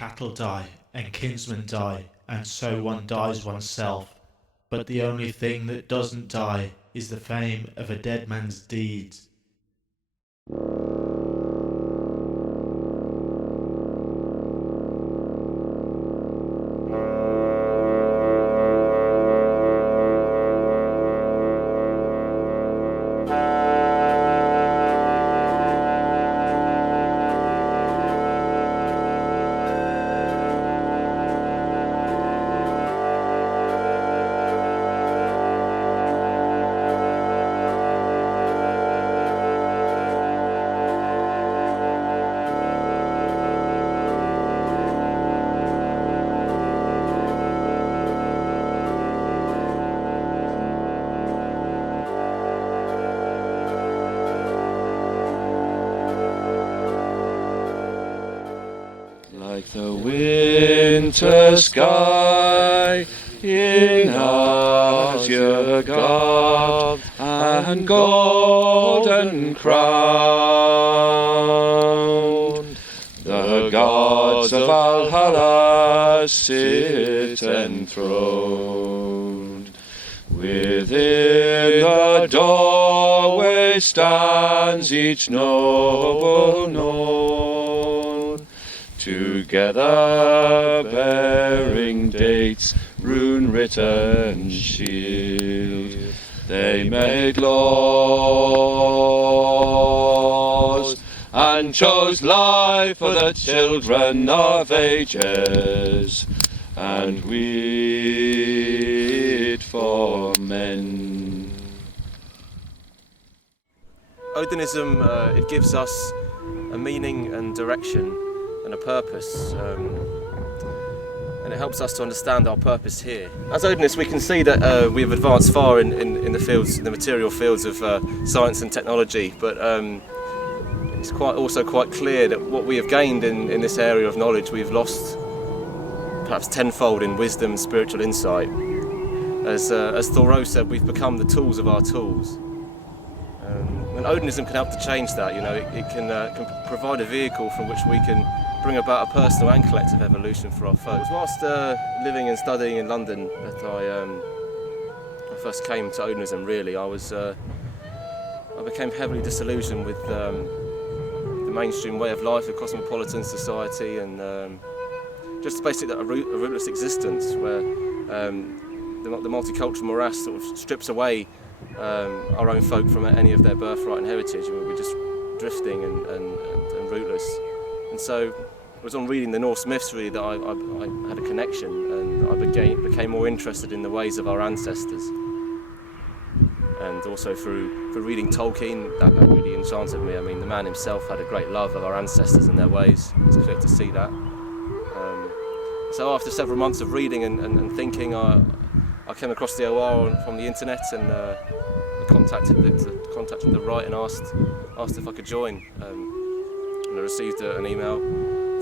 cattle die, and kinsmen die, and so one dies oneself. But the only thing that doesn't die is the fame of a dead man's deeds. Like the winter sky in azure garbed and golden crowned, the gods of Valhalla sit enthroned. Within the doorway stands each noble known, together bearing dates, rune-written shield. They made laws and chose life for the children of ages, and weed for men. Odinism, it gives us a meaning and direction and a purpose, and it helps us to understand our purpose here. As Odinists, we can see that we have advanced far in the fields, in the material fields of science and technology, but it's also quite clear that what we have gained in this area of knowledge, we've lost perhaps tenfold in wisdom, spiritual insight. As Thoreau said, we've become the tools of our tools. And Odinism can help to change that. You know, it can provide a vehicle from which we can bring about a personal and collective evolution for our folk. It was whilst living and studying in London that I first came to Odinism. Really, I became heavily disillusioned with the mainstream way of life, the cosmopolitan society, and just basically a rootless existence where the multicultural morass sort of strips away our own folk from any of their birthright and heritage, and we're just drifting and rootless. And so it was on reading the Norse myths really that I had a connection, and I became more interested in the ways of our ancestors. And also through reading Tolkien, that really enchanted me. I mean, the man himself had a great love of our ancestors and their ways. It's clear to see that. So after several months of reading and thinking, I came across the OR from the internet, and I contacted the Rite and asked if I could join. And I received a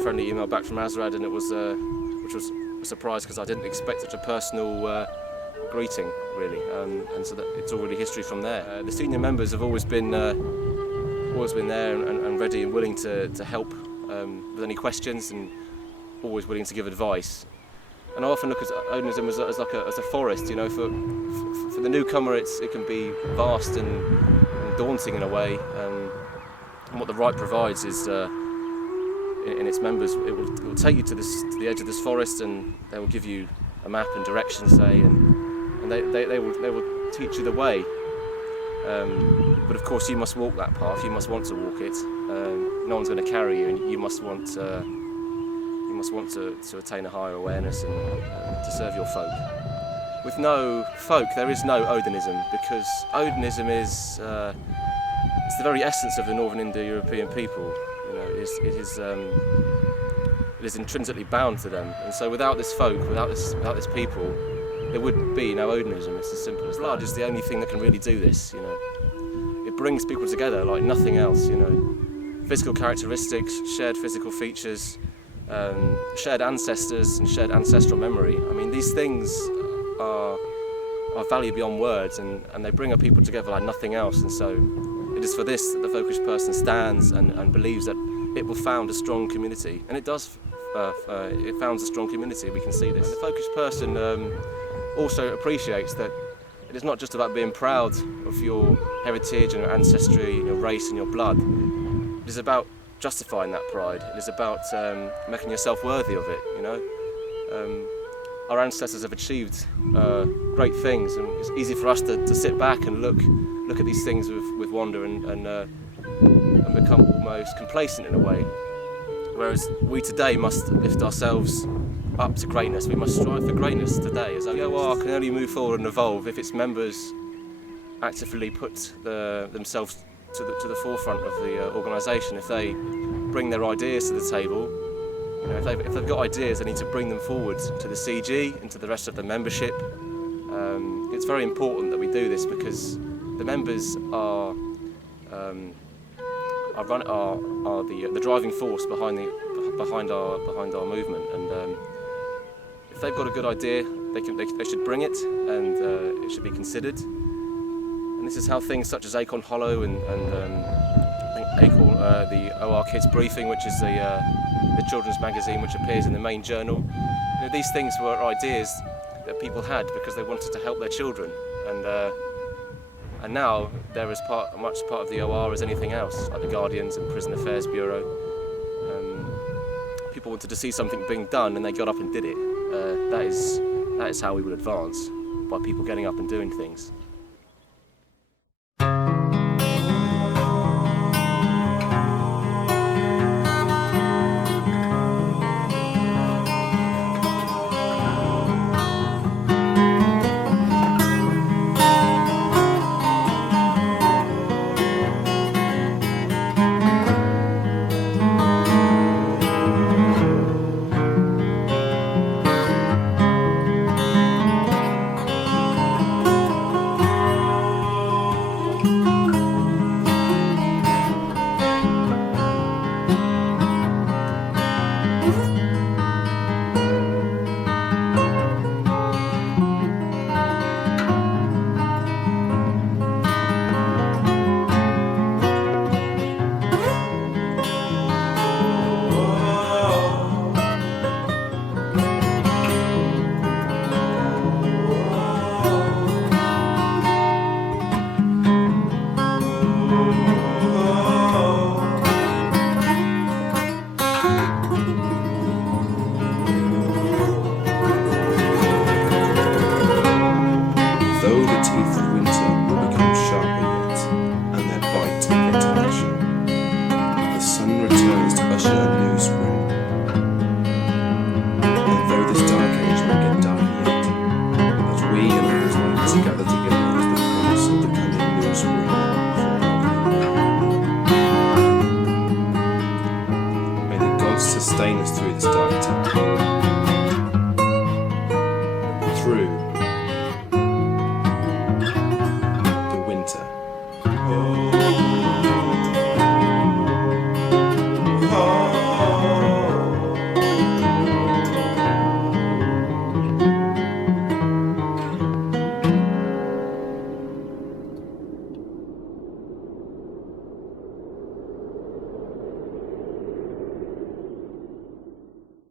friendly email back from Azrad, and which was a surprise because I didn't expect such a personal greeting, really. And so that it's already history from there. The senior members have always been there and ready and willing to help with any questions, and always willing to give advice. And I often look at Odinism as a forest. You know, for the newcomer, it can be vast and daunting in a way. And what the Rite provides is, in its members, it will take you to the edge of this forest, and they will give you a map and direction, say, and they will teach you the way. But of course, you must walk that path. You must want to walk it. No one's going to carry you, and you must want to attain a higher awareness and to serve your folk. With no folk, there is no Odinism, because Odinism is it's the very essence of the Northern Indo-European people. You know, it is intrinsically bound to them, and so without this folk, without this people, there would be no Odinism. It's as simple as that. Blood is the only thing that can really do this. You know, it brings people together like nothing else. You know, physical characteristics, shared physical features, shared ancestors and shared ancestral memory. I mean, these things are value beyond words, and they bring our people together like nothing else. And so it is for this that the folkish person stands and believes that it will found a strong community, and it does it founds a strong community. We can see this. And the focused person also appreciates that it is not just about being proud of your heritage and your ancestry, your race and your blood. It is about justifying that pride. It is about making yourself worthy of it. Our ancestors have achieved great things, and it's easy for us to sit back and look at these things with wonder and become almost complacent in a way. Whereas we today must lift ourselves up to greatness. We must strive for greatness today. As the OR can only move forward and evolve if its members actively put themselves to the forefront of the organisation. If they bring their ideas to the table, if they've got ideas, they need to bring them forward to the CG and to the rest of the membership. It's very important that we do this because the members are the driving force behind our movement, and if they've got a good idea, they should bring it, and it should be considered. And this is how things such as Acorn Hollow and I think Acorn, the OR Kids Briefing, which is the children's magazine which appears in the main journal. These things were ideas that people had because they wanted to help their children, and now they're as much part of the OR as anything else, like the Guardians and Prison Affairs Bureau. People wanted to see something being done, and they got up and did it. That is how we would advance, by people getting up and doing things. Sustain us through this dark time.